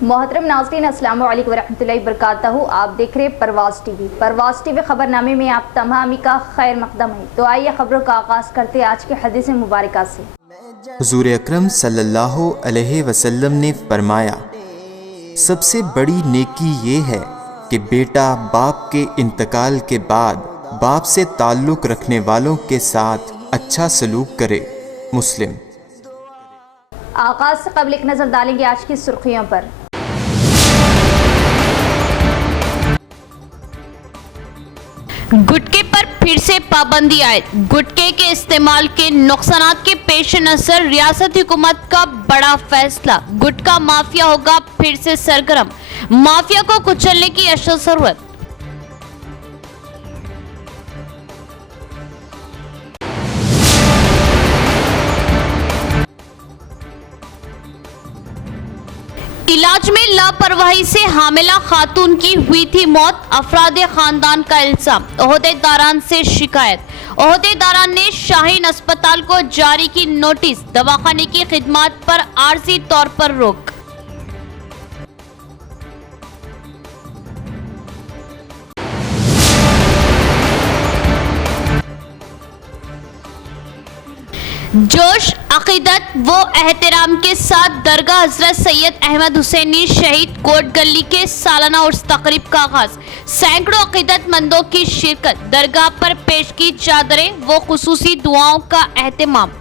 मोहतरम नाज़रीन, अस्सलामु अलैकुम वरहमतुल्लाहि वबरकातुहू। आप देख रहे परवाज़ टीवी। परवाज़ टीवी खबरनामे में आप तमामी का खैर मकदम है। तो आइए खबरों का आगाज़ करते आज के हदीस मुबारका से। हुज़ूर अकरम सल्लल्लाहु अलैहि वसल्लम ने फरमाया, सबसे बड़ी नेकी ये है कि बेटा बाप के इंतकाल के बाद बाप से ताल्लुक़ रखने वालों के साथ अच्छा सलूक करे। मुस्लिम। आगाज़ से कबल एक नज़र डालेंगे आज की सुर्खियों पर। गुटखे पर फिर से पाबंदी आए। गुटखे के इस्तेमाल के नुकसानात के पेश नज़र रियासती हुकूमत का बड़ा फैसला। गुटखा माफिया होगा फिर से सरगर्म। माफिया को कुचलने की अशद जरूरत। इलाज में लापरवाही से हामिला खातून की हुई थी मौत। अफरादे खानदान का इल्जाम, ओहदेदारान से शिकायत। ओहदेदारान ने शाहीन अस्पताल को जारी की नोटिस। दवाखाने की खिदमत पर आर्जी तौर पर रोक। जोश अकीदत व एहतराम के साथ दरगाह हजरत सैयद अहमद हुसैनी शहीद कोट गली के सालाना उर्स तकरीब का आगाज। सैकड़ों अकीदतमंदों की शिरकत। दरगाह पर पेश की चादरें व खुसूसी दुआओं का एहतमाम।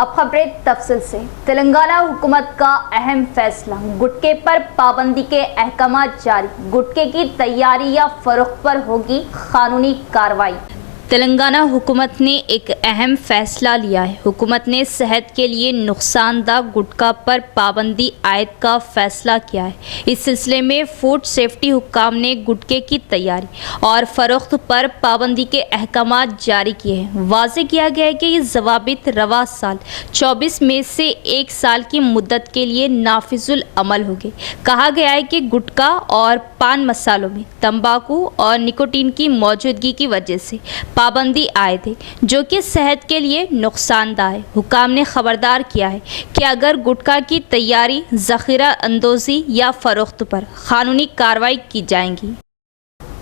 अब खबरें तफसील से। तेलंगाना हुकूमत का अहम फैसला, गुटखे पर पाबंदी के अहकाम जारी। गुटखे की तैयारी या फरोख्त पर होगी कानूनी कार्रवाई। तेलंगाना हुकूमत ने एक अहम फैसला लिया है। हुकूमत ने सेहत के लिए नुकसानदा गुटखा पर पाबंदी आयद का फैसला किया है। इस सिलसिले में फूड सेफ्टी हुक्काम ने गुटखे की तैयारी और फरोख्त पर पाबंदी के अहकाम जारी किए हैं। वाज़ेह किया गया है कि ये ज़वाबित रवा साल 24 मई से 1 साल की मुद्दत के लिए नाफिजुल अमल होंगे। कहा गया है कि गुटखा और पान मसालों में तंबाकू और निकोटीन की मौजूदगी की वजह से पाबंदी आए थे, जो कि सेहत के लिए नुकसानदा है। हुकाम ने खबरदार किया है कि अगर गुटखा की तैयारी, ज़ख़ीरा अंदोज़ी या फ़रोख्त पर कानूनी कार्रवाई की जाएंगी।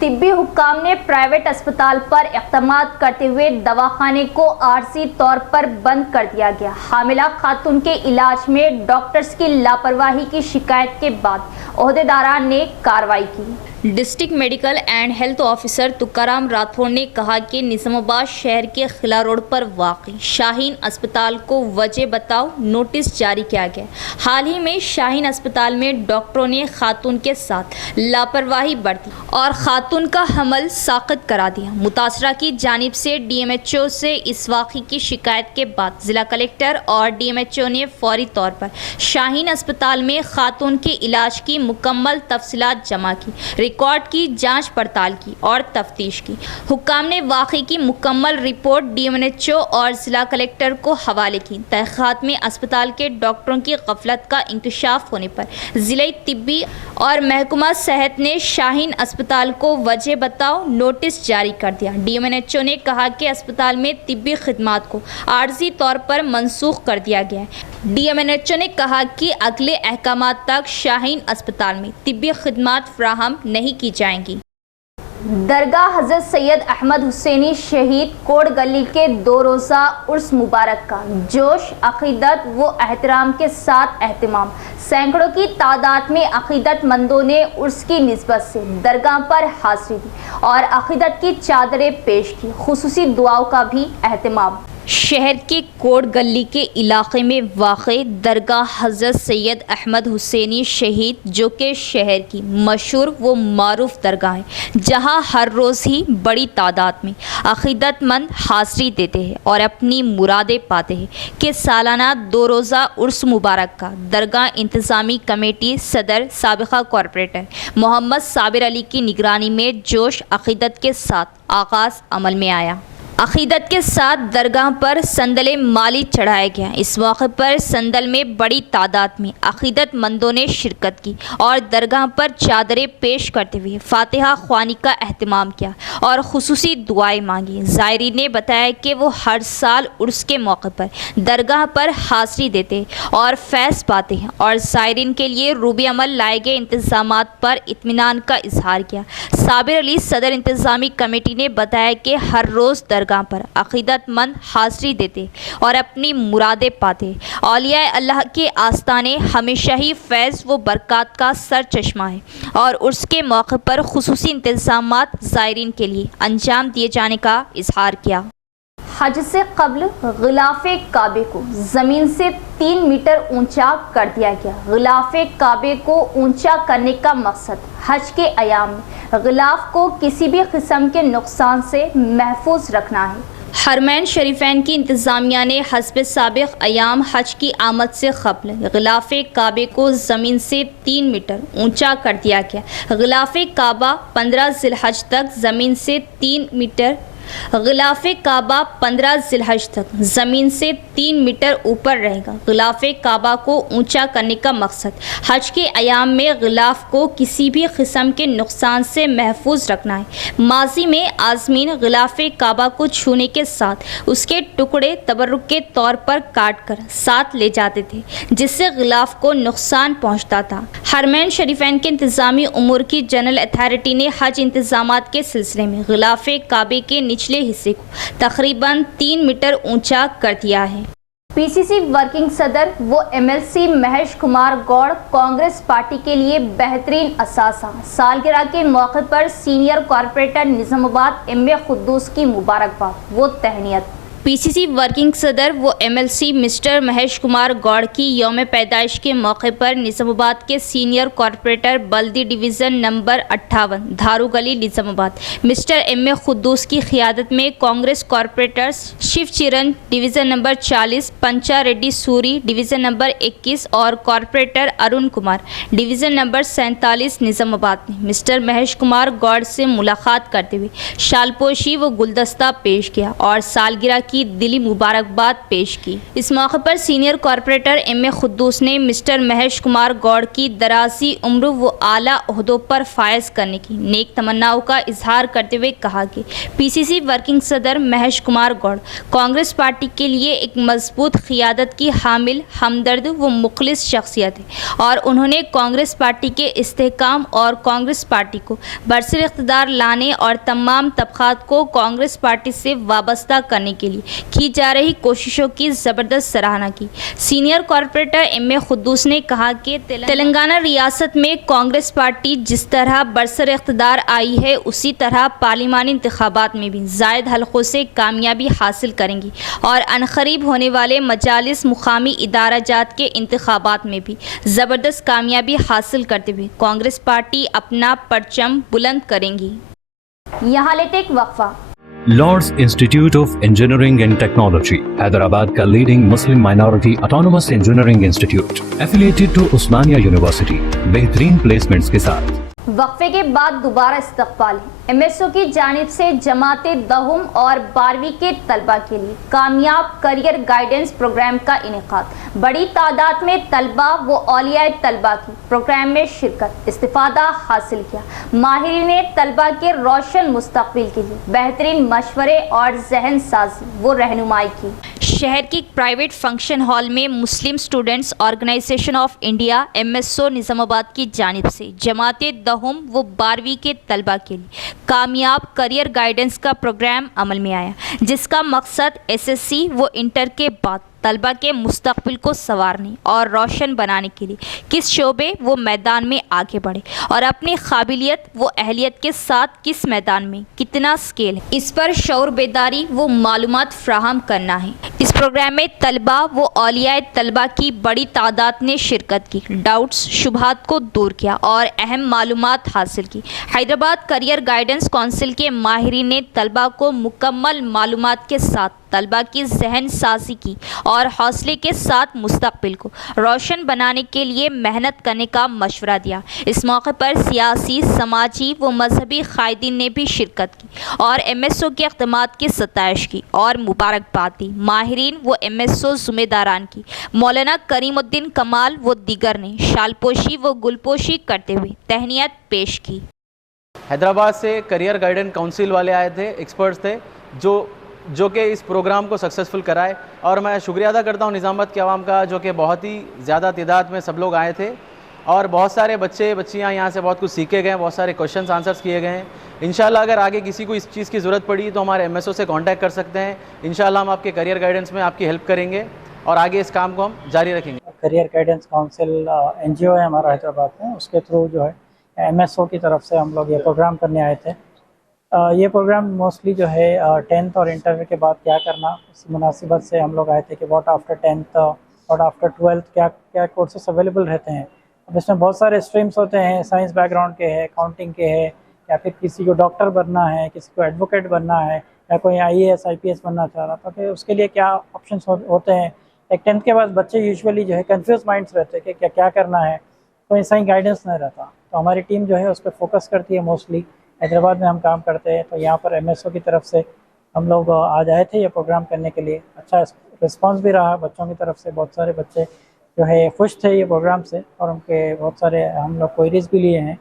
तिब्बी हुक्काम ने प्राइवेट अस्पताल पर इक़दामात करते हुए दवाखाने को आर्जी तौर पर बंद कर दिया गया। हामिला खातून के इलाज में डॉक्टर्स की लापरवाही की शिकायत के बाद ओहदेदारान ने कार्रवाई की। District medical and health officer Tukaram Rathore ने कहा कि निज़ामाबाद शहर के खिला रोड पर वाक़ई शाहीन अस्पताल को वजह बताओ नोटिस जारी किया गया। हाल ही में शाहीन अस्पताल में डॉक्टरों ने खातून के साथ लापरवाही बरती और खातून का हमल साक़ित करा दिया। मुतासरा की जानिब से DMHO से इस वाक़े की शिकायत के बाद ज़िला कलेक्टर और DMHO ने फौरी तौर पर शाहीन अस्पताल में खातून के इलाज की मुकम्मल तफसीलात जमा की, रिकॉर्ड की जांच पड़ताल की और तफ्तीश की। हुक्काम ने वाक़े की मुकम्मल रिपोर्ट DMHO और ज़िला कलेक्टर को हवाले की। तहक़ीक़ात में अस्पताल के डॉक्टरों की गफलत का इंकशाफ होने पर ज़िला तिब्बी और महकमा सेहत ने शाहीन अस्पताल को वजह बताओ नोटिस जारी कर दिया। DMHO ने कहा कि अस्पताल में तिब्बी खिदमात को आर्जी तौर पर मनसूख कर दिया गया है। DMHO ने कहा कि अगले अहकामात तक शाहीन अस्पताल में तिब्बी खिदमात फ्राहम नहीं की जाएंगी। दरगाह हजरत सैयद अहमद हुसैनी शहीद कोट गली के 2 रोज़ा उर्स मुबारक का जोश, अकीदत व एहतराम के साथ एहतमाम। सैकड़ों की तादाद में अकीदतमंदों ने उर्स की निस्बत से दरगाह पर हाज़िरी दी और अकीदत की चादरें पेश की। खुसूसी दुआओं का भी एहतमाम। शहर के कोट गली के इलाके में वाक़े दरगाह हज़रत सैयद अहमद हुसैनी शहीद, जो कि शहर की मशहूर व मारूफ दरगाह है, जहां हर रोज़ ही बड़ी तादाद में अक़ीदतमंद हाज़िरी देते हैं और अपनी मुरादें पाते हैं कि सालाना 2 रोज़ा उर्स मुबारक का दरगाह इंतज़ामी कमेटी सदर साबिक़ा कॉरपोरेटर मोहम्मद साबिर अली की निगरानी में जोश अक़ीदत के साथ आगाज़ अमल में आया। अकीदत के साथ दरगाह पर संदल माली चढ़ाया गया। इस मौके पर संदल में बड़ी तादाद में अकीदतमंदों ने शिरकत की और दरगाह पर चादरें पेश करते हुए फातिहा ख्वानी का एहतमाम किया और खुसूसी दुआएं मांगी। ज़ायरीन ने बताया कि वो हर साल उर्स के मौके पर दरगाह पर हाज़री देते और फैज़ पाते हैं और ज़ायरीन के लिए रूबी अमल लाए गए इंतज़ामात पर इत्मीनान का इजहार किया। साबिर अली सदर इंतज़ामी कमेटी ने बताया कि हर रोज़ दरगाह पर अकीदतमंद हाज़री देते और अपनी मुरादें पाते। औलिया अल्लाह के आस्ताने हमेशा ही फैज़ व बरक़ात का सर चश्मा है और उर्स के मौके पर खुसूसी इंतज़ामात ज़ायरीन के लिए अंजाम दिए जाने का इजहार किया। हज से कब्ल गिलाफ़े काबे को ज़मीन से 3 मीटर ऊंचा कर दिया गया। गिलाफ़े काबे को ऊंचा करने का मकसद हज के अयाम में गिलाफ़ को किसी भी किस्म के नुकसान से महफूज रखना है। हरमैन शरीफैन की इंतज़ामिया ने हस्ब साबिक़ अयाम हज की आमद से क़ब्ल गिलाफ़े काबे को ज़मीन से 3 मीटर ऊंचा कर दिया गया। गिलाफ़े काबा 15 ज़िलहज तक ज़मीन से 3 मीटर गिलाफ़े काबा 15 ज़िलहज तक ज़मीन से 3 मीटर ऊपर रहेगा। गिलाफ़े काबा को ऊंचा करने का मकसद हज के अयाम में गिलाफ़ को किसी भी किस्म के नुकसान से महफूज रखना है। माजी में आज़मीन गिलाफ़े काबा को छूने के साथ उसके टुकड़े तबर्रुक के तौर पर काट कर साथ ले जाते थे, जिससे गिलाफ़ को नुकसान पहुँचता था। हरमैन शरीफैन के इंतज़ामी उमूर की जनरल अथॉरिटी ने हज इंतज़ामात के सिलसिले में गिलाफ़े काबे के निचले हिस्से को तकरीबन 3 मीटर ऊंचा कर दिया है। पीसीसी वर्किंग सदर व एमएलसी महेश कुमार गौड़ कांग्रेस पार्टी के लिए बेहतरीन असासा। सालगिरह के मौके पर senior corporator Nizamabad M A Khuddus की मुबारकबाद व तहनीत। पीसीसी वर्किंग सदर व एमएलसी मिस्टर महेश कुमार गौड़ की यौम पैदाइश के मौके पर निज़ामाबाद के सीनियर कॉरपोरेटर बल्दी डिवीज़न नंबर 58 धारू गली Nizamabad mister M A Khuddus की क़ियादत में कांग्रेस कॉरपोरेटर्स शिव चिरन डिवीज़न नंबर 40, पंचा रेड्डी सूरी डिवीज़न नंबर 21 और corporator Arun Kumar division number 47 Nizamabad ने मिस्टर महेश कुमार गौड़ से मुलाकात करते हुए शालपोशी व गुलदस्ता पेश किया और सालगिरह की दिली मुबारकबाद पेश की। इस मौके पर सीनियर कॉरपोरेटर एम ए खुद्दूस ने मिस्टर महेश कुमार गौड़ की दराजी उम्र व आला ओहदों पर फायज करने की नेक तमन्नाओं का इजहार करते हुए कहा कि पीसीसी वर्किंग सदर महेश कुमार गौड़ कांग्रेस पार्टी के लिए एक मजबूत क़ियादत की हामिल, हमदर्द व मुखलिस शख्सियत है और उन्होंने कांग्रेस पार्टी के इस्तेहकाम और कांग्रेस पार्टी को बरसर इक़्तिदार लाने और तमाम तबक़ात को कांग्रेस पार्टी से वाबस्ता करने के लिए की जा रही कोशिशों की ज़बरदस्त सराहना की। सीनियर कॉरपोरेटर एम ए खुद्दूस ने कहा कि तेलंगाना रियासत में कांग्रेस पार्टी जिस तरह बरसर इक़्तिदार आई है, उसी तरह पार्लिमानी इंतखाबात में भी ज़ायद हलकों से कामयाबी हासिल करेंगी और अनक़रीब होने वाले मजालिस मुकामी इदारा जात के इंतखाबात में भी ज़बरदस्त कामयाबी हासिल करते हुए कांग्रेस पार्टी अपना परचम बुलंद करेंगी। यहाँ लेते एक वक्फा। Lords institute of engineering and technology, Hyderabad का leading Muslim minority autonomous engineering institute, affiliated to Osmania university, बेहतरीन प्लेसमेंट्स के साथ। वक्फे के बाद दोबारा इस्तक़बाल। एमएसओ की जानिब से जमाते दहुम और 12वीं के तलबा के लिए कामयाब करियर गाइडेंस प्रोग्राम का इनेकाद। बड़ी तादाद में तलबा व औलिया तलबा की प्रोग्राम में शिरकत इस्तिफादा हासिल किया। माहिरीन ने तलबा के रोशन मुस्तकबिल के लिए बेहतरीन मशवरे और जहन साजी व रहनुमाई की। शहर की प्राइवेट फंक्शन हॉल में Muslim students organisation of India MSO Nizamabad की जानिब से जमाते दहुम व 12वीं के तलबा के लिए कामयाब करियर गाइडेंस का प्रोग्राम अमल में आया, जिसका मकसद एसएससी व इंटर के बाद तलबा के मुस्तकबिल को संवारने और रोशन बनाने के लिए किस शोबे व मैदान में आगे बढ़े और अपनी काबिलियत व अहलियत के साथ किस मैदान में कितना स्केल है, इस पर शऊर बेदारी व मालूमात फ्राहम करना है। इस प्रोग्राम में तलबा व औलिया तलबा की बड़ी तादाद ने शिरकत की, डाउट्स शुबहात को दूर किया और अहम मालूमात हासिल की। हैदराबाद करियर गाइडेंस काउंसिल के माहिरीन ने तलबा को मुकम्मल मालूमात के साथ तलबा की जहन साजी की और हौसले के साथ मुस्तकबिल को रोशन बनाने के लिए मेहनत करने का मशवरा दिया। इस मौके पर सियासी, समाजी व मजहबी कायदीन ने भी शिरकत की और MSO के इक़दामात की सताइश की और मुबारकबाद दी। माहिरीन व MSO ज़िम्मेदारान की मौलाना करीमुद्दीन कमाल व दीगर ने शालपोशी व गुलपोशी करते हुए तहनीत पेश की। हैदराबाद से करियर गाइडेंस काउंसिल वाले आए थे, एक्सपर्ट्स थे जो कि इस प्रोग्राम को सक्सेसफुल कराए, और मैं शुक्रिया अदा करता हूँ निज़ामत के अवाम का, जो कि बहुत ही ज़्यादा तादाद में सब लोग आए थे और बहुत सारे बच्चे बच्चियाँ यहाँ से बहुत कुछ सीखे गए, बहुत सारे क्वेश्चंस आंसर्स किए गए हैं। इंशाल्लाह अगर आगे किसी को इस चीज़ की ज़रूरत पड़ी तो हमारे MSO से कांटेक्ट कर सकते हैं। इंशाल्लाह हम आपके करियर गाइडेंस में आपकी हेल्प करेंगे और आगे इस काम को हम जारी रखेंगे। करियर गाइडेंस काउंसिल NGO है हमारा हैदराबाद में, उसके थ्रू जो है MSO की तरफ से हम लोग ये प्रोग्राम करने आए थे। ये प्रोग्राम मोस्टली जो है 10th और इंटर के बाद क्या करना, इस मुनासिबत से हम लोग आए थे कि व्हाट आफ्टर 10th और आफ्टर 12th क्या क्या कोर्सेस अवेलेबल रहते हैं। अब इसमें बहुत सारे स्ट्रीम्स होते हैं, साइंस बैकग्राउंड के हैं, अकाउंटिंग के हैं, या फिर किसी को डॉक्टर बनना है, किसी को एडवोकेट बनना है, या कोई IAS IPS बनना चाह रहा था, तो उसके लिए क्या ऑप्शंस होते हैं। एक 10th के बाद बच्चे यूजुअली जो है कंफ्यूज माइंड्स रहते हैं कि क्या करना है, कोई सही गाइडेंस नहीं रहता। तो हमारी टीम जो है उस पर फोकस करती है। मोस्टली हैदराबाद में हम काम करते हैं, तो यहाँ पर MSO की तरफ से हम लोग आज आए थे ये प्रोग्राम करने के लिए। अच्छा रिस्पांस भी रहा बच्चों की तरफ से, बहुत सारे बच्चे जो है खुश थे ये प्रोग्राम से, और उनके बहुत सारे हम लोग क्वेरीज भी लिए हैं,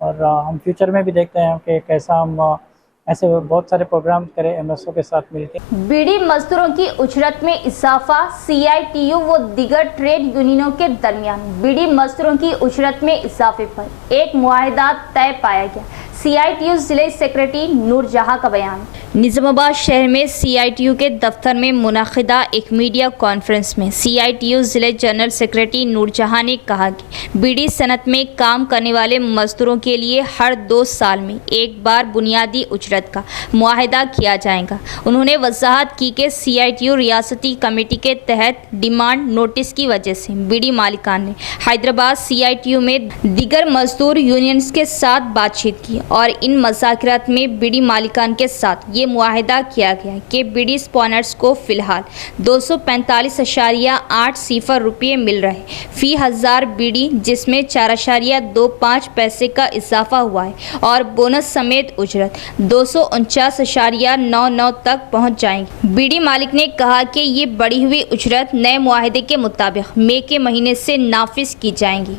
और हम फ्यूचर में भी देखते हैं कि कैसा हम ऐसे बहुत सारे प्रोग्राम करें MSO के साथ मिलकर। बीड़ी मजदूरों की उजरत में इजाफा, CITU व दीगर ट्रेड यूनियनों के दरमियान बीड़ी मजदूरों की उजरत में इजाफे पर एक मुआहिदा तय पाया गया। CITU जिले सेक्रेटरी नूरजहां का बयान। निज़ामाबाद शहर में CITU के दफ्तर में मुनाकिदा एक मीडिया कॉन्फ्रेंस में CITU जिले जनरल सेक्रेटरी नूरजहां ने कहा कि बीड़ी सनत में काम करने वाले मजदूरों के लिए हर 2 साल में एक बार बुनियादी उजरत का मुआहिदा किया जाएगा। उन्होंने वजाहत की कि CITU रियासती कमेटी के तहत डिमांड नोटिस की वजह से बीड़ी मालिकान ने हैदराबाद CITU में दीगर मजदूर यूनियंस के साथ बातचीत की और इन मज़ाकरात में बीड़ी मालिकान के साथ ये मुआहिदा किया गया कि बीड़ी स्पॉनर्स को फ़िलहाल 245.80 रुपये मिल रहे फ़ी 1000 बीड़ी, जिसमें 4.25 पैसे का इजाफा हुआ है, और बोनस समेत उजरत 249.99 तक पहुँच जाएंगी। बीड़ी मालिक ने कहा कि ये बढ़ी हुई उजरत नए मुआहिदे के मुताबिक मई के महीने से नाफिज की जाएंगी।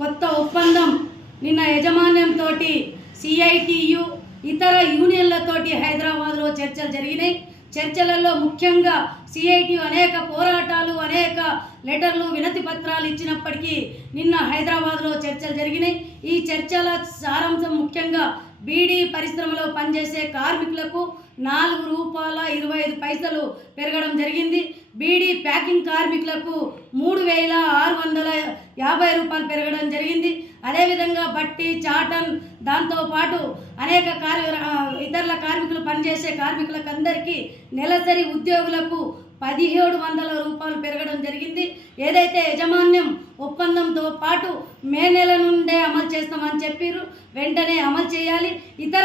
కొత్త ఒప్పందం నిన్న యజమాన్యంతోటి CITU ఇతర యూనియన్లతోటి హైదరాబాద్లో చర్చలు జరిగినాయి. చర్చలలో ముఖ్యంగా CITU అనేక పోరాటాలు, అనేక లెటర్లు, వినతి పత్రాలు ఇచ్చినప్పటికీ నిన్న హైదరాబాద్లో చర్చలు జరిగినాయి. ఈ చర్చల సారాంశం ముఖ్యంగా బీడీ పరిశ్రమలో పనిచేసే కార్మికులకు ₹4.25 పెరగడం జరిగింది. బీడీ ప్యాకింగ్ కార్మికులకు ₹3,650 పెరగడం జరిగింది. అదేవిధంగా బట్టి, చాటన్, దాంతోపాటు అనేక ఇతరుల కార్మికులు పనిచేసే కార్మికులకు అందరికీ నెలసరి ఉద్యోగులకు ₹1,700 పెరగడం జరిగింది. ఏదైతే యజమాన్యం ఒప్పందంతో పాటు మే నెల నుండే అమలు చేస్తామని చెప్పారు, వెంటనే అమలు చేయాలి. ఇతర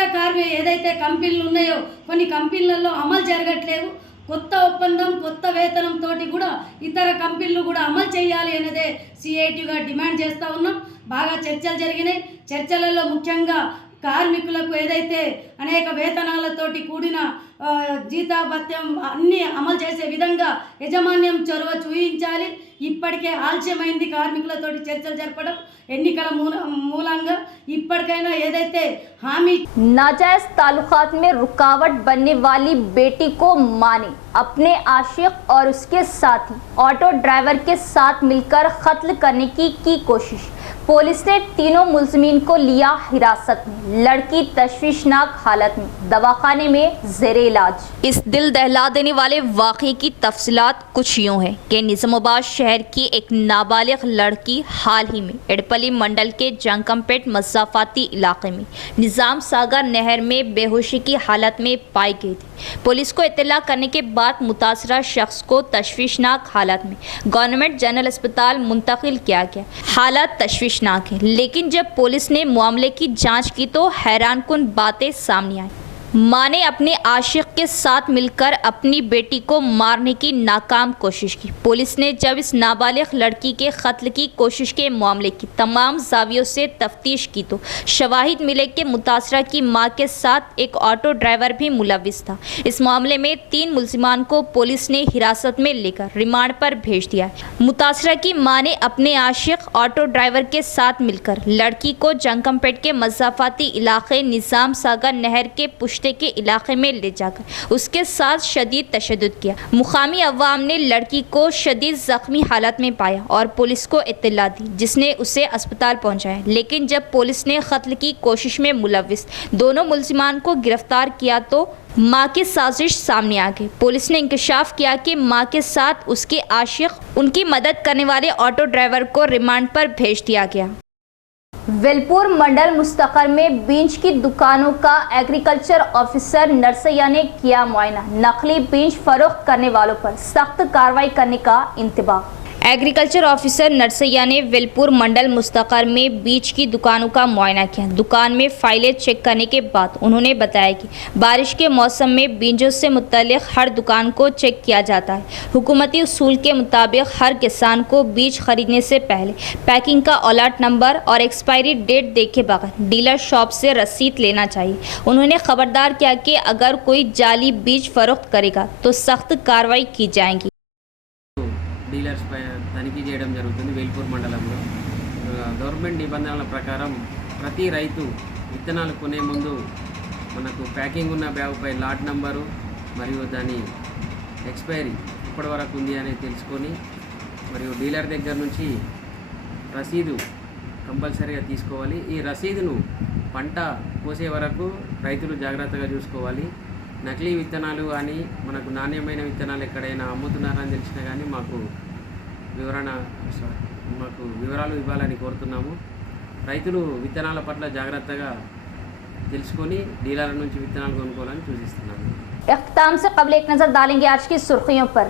ఏదైతే కంపెనీలు ఉన్నాయో కొన్ని కంపెనీలలో అమలు జరగట్లేవు. కొత్త ఒప్పందం, కొత్త వేతనంతో కూడా ఇతర కంపెనీలు కూడా అమలు చేయాలి అనేదే CITUగా డిమాండ్ చేస్తూ ఉన్నాం. బాగా చర్చలు జరిగినాయి. చర్చలలో ముఖ్యంగా కార్మికులకు ఏదైతే అనేక వేతనాలతోటి కూడిన జీతాభత్యం అన్నీ అమలు చేసే విధంగా యజమాన్యం చొరవ చూపించాలి. ఇప్పటికే ఆలస్యమైంది కార్మికులతోటి చర్చలు జరపడం ఎన్నికల మూలంగా. ఇప్పటికైనా ఏదైతే హామీ नाजायज ताल्लुकात में रुकावट बनने वाली बेटी को मां ने अपने आशिक और उसके साथी ऑटो ड्राइवर के साथ मिलकर कत्ल करने की कोशिश। पुलिस ने तीनों मुलजिमीन को लिया हिरासत में। लड़की तशवीशनाक हालत में दवाखाने में ज़ेरे इलाज। इस दिल दहला देने वाले वाक़े की तफसीलात कुछ यूँ है कि निज़ामाबाद शहर की एक नाबालिग लड़की हाल ही में एडपली मंडल के जंकमपेट मज़ाफ़ाती इलाके में निज़ाम सागर नहर में बेहोशी की हालत में पाई गई थी। पुलिस को इत्तला करने के बाद मुतासरा शख्स को तशवीशनाक हालत में गवर्नमेंट जनरल अस्पताल मुंतकिल किया गया। हालत तशवीशनाक है, लेकिन जब पुलिस ने मामले की जांच की तो हैरानकुन बातें सामने आई। मां ने अपने आशिक के साथ मिलकर अपनी बेटी को मारने की नाकाम कोशिश की। पुलिस ने जब इस नाबालिग लड़की के कत्ल की कोशिश के मामले की तमाम जावियों से तफ्तीश की तो शवाहिद मिले कि मुतासरा की मां के साथ एक ऑटो ड्राइवर भी मुलविस था। इस मामले में 3 मुल्जिमान को पुलिस ने हिरासत में लेकर रिमांड पर भेज दिया है। मुतासरा की मां ने अपने आशिक ऑटो ड्राइवर के साथ मिलकर लड़की को जंगमपेट के मज़ाफ़ाती इलाके निज़ाम सागर नहर के पुश्ते के इलाके में ले जाकर उसके साथ शदीद तशद्दुद किया। मुकामी अवाम ने लड़की को शदीद जख्मी हालत में पाया और पुलिस को इत्तला दी, जिसने उसे अस्पताल पहुंचाया। लेकिन जब पुलिस ने कत्ल की कोशिश में मुलविस दोनों मुल्जिमान को गिरफ्तार किया तो मां की साजिश सामने आ गई। पुलिस ने इंकशाफ किया कि मां के साथ उसके आशिक उनकी मदद करने वाले ऑटो ड्राइवर को रिमांड पर भेज दिया गया। वेलपुर मंडल मुस्तकर में बीज की दुकानों का एग्रीकल्चर ऑफिसर नरसैया ने किया मुआयना। नकली बीज फरोख्त करने वालों पर सख्त कार्रवाई करने का इंतबाह। एग्रीकल्चर ऑफिसर नरसैया ने वेलपुर मंडल मुस्तकर में बीज की दुकानों का मुआयना किया। दुकान में फाइलें चेक करने के बाद उन्होंने बताया कि बारिश के मौसम में बीजों से मुतल्लिक हर दुकान को चेक किया जाता है। हुकूमती उसूल के मुताबिक हर किसान को बीज खरीदने से पहले पैकिंग का अलर्ट नंबर और एक्सपायरी डेट देखे बगैर डीलर शॉप से रसीद लेना चाहिए। उन्होंने खबरदार किया कि अगर कोई जाली बीज फरोख्त करेगा तो सख्त कार्रवाई की जाएगी। డీలర్స్ పై తనిఖీ చేయడం జరుగుతుంది వేల్పూర్ మండలంలో। గవర్నమెంట్ నిబంధనల ప్రకారం ప్రతి రైతు విత్తనాలు కొనే ముందు మనకు ప్యాకింగ్ ఉన్న బ్యాగుపై లాట్ నంబరు మరియు దాని ఎక్స్పైరీ ఇప్పటి వరకు ఉంది అనేది తెలుసుకొని మరియు డీలర్ దగ్గర నుంచి రసీదు కంపల్సరీగా తీసుకోవాలి। ఈ రసీదును పంట కోసే వరకు రైతులు జాగ్రత్తగా చూసుకోవాలి। నకిలీ విత్తనాలు కానీ మనకు నాణ్యమైన విత్తనాలు ఎక్కడైనా అమ్ముతున్నారని తెలిసినా కానీ మాకు వివరాలు ఇవ్వాలని కోరుతున్నాము। రైతులు విత్తనాల పట్ల జాగ్రత్తగా తెలుసుకొని డీలర్ల నుంచి విత్తనాలు కొనుక్కోవాలని సూచిస్తున్నాము। इख्तिताम से कबल एक नज़र डालेंगे आज की सुर्खियों पर।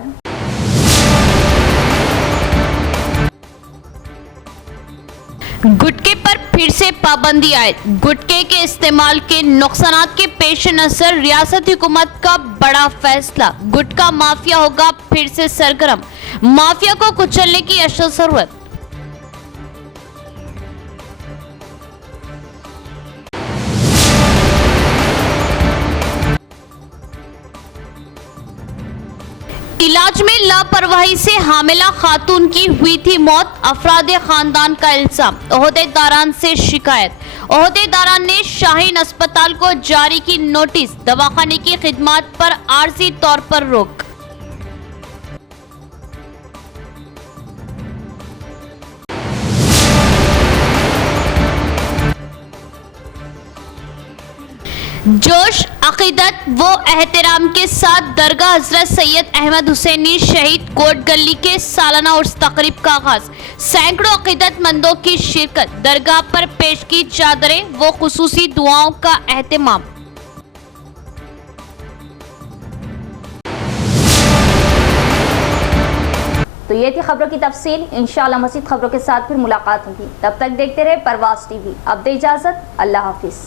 गुटके पर फिर से पाबंदी आए। गुटके के इस्तेमाल के नुकसानात के पेश नजर रियासती हुकूमत का बड़ा फैसला। गुटखा माफिया होगा फिर से सरगर्म। माफिया को कुचलने की अशद जरूरत। इलाज में लापरवाही से हामिला खातून की हुई थी मौत। अफरादे खानदान का इल्जाम। ओहदेदारान से शिकायत। ओहदेदारान ने शाहीन अस्पताल को जारी की नोटिस। दवाखाने की खिदमत पर आर्जी तौर पर रोक। जोश अकीदत वो एहतराम के साथ दरगाह हजरत सैयद अहमद हुसैनी शहीद कोट गली के सालाना उर्स तकरीब का आगाज। सैकड़ों अकीदतमंदों की शिरकत। दरगाह पर पेश की चादरें वो खुसूसी दुआओं का एहतमाम। तो ये थी खबरों की तफसील। इंशाअल्लाह मज़ीद खबरों के साथ फिर मुलाकात होगी। तब तक देखते रहे परवाज़ टीवी। अब दे इजाज़त। अल्लाह हाफिज़।